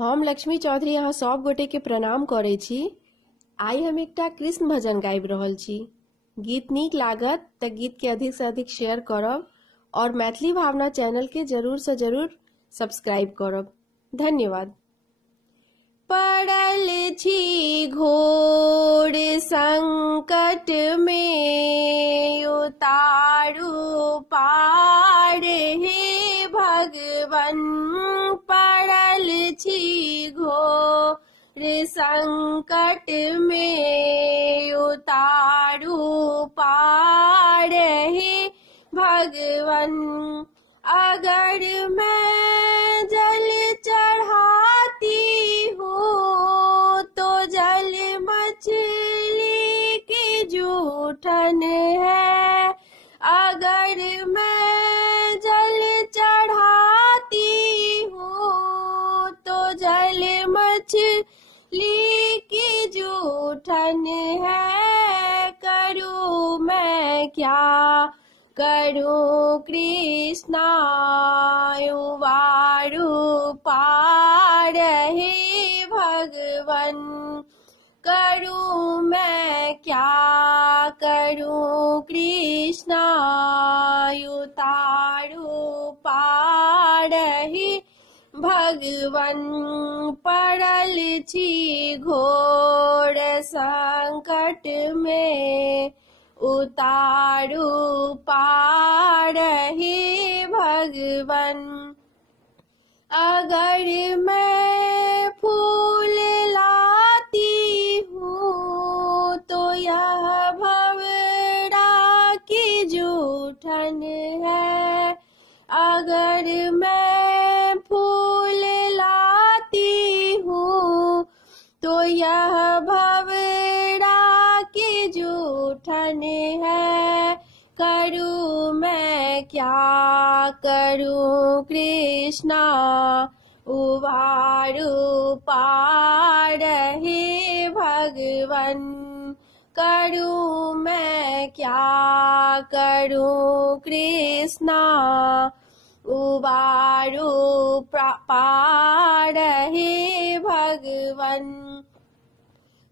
हम लक्ष्मी चौधरी यहाँ सब गोटे के प्रणाम करे छी। आई हम एकटा कृष्ण भजन गाबि रहल छी। गीत नीक लागत त गीत के अधिक से अधिक शेयर करब और मैथिली भावना चैनल के जरूर से जरूर सब्सक्राइब करब। धन्यवाद। पड़ल छी घोर संकट में उतारू पार हे भगवन। पड़ल छी घोर संकट में उतारू पार हे भगवन। अगर मैं जल चढ़ाती हूँ तो जल मछली की जूठन है। अगर मैं जल चढ़ाती हूँ तो जल मछली की जूठन है। करूँ मैं क्या करूं कृष्णा उबारू पार हे भगवन। करूं मैं क्या करूं कृष्णा उतारू पार हे भगवन। पड़ल छी घोर संकट में उतारू पार हे भगवन। अगर मैं फूल लाती हूँ तो यह भंवरा की जूठन है। अगर मैं फूल लाती हूँ तो यह भंवरा की जूठन है। करूँ मैं क्या करूँ कृष्णा उबारू पार हे भगवन। करूँ मैं क्या करूँ कृष्णा उबारू पार हे भगवन।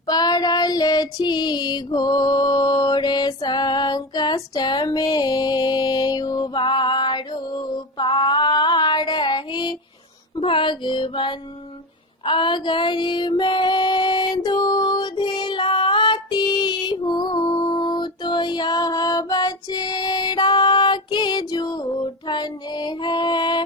पड़ल छी घोर संकट में उबारू पार हे भगवन। अगर मैं दूध लाती हूँ तो यह बछड़ा की जूठन है।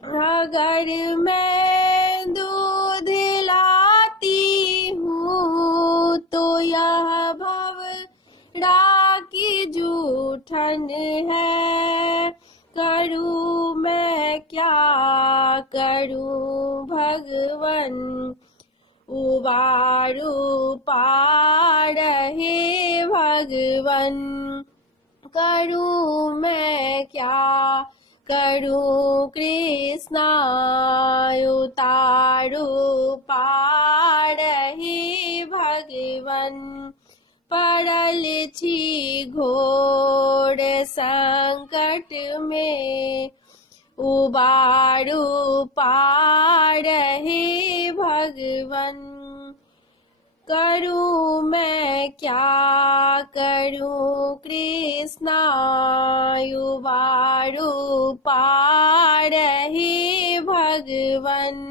अगर मैं दूध लाती हूँ तो यह भंवरा की जूठन है। करूँ मैं क्या करूँ भगवन उबारू पार हे भगवन। करूँ मैं क्या करूं कृष्णा उतारू पार हे भगवन। पड़ल छी घोर संकट में उबारू पार हे भगवन। करूं मैं क्या करूं कृष्णा उबारू पार हे भगवन।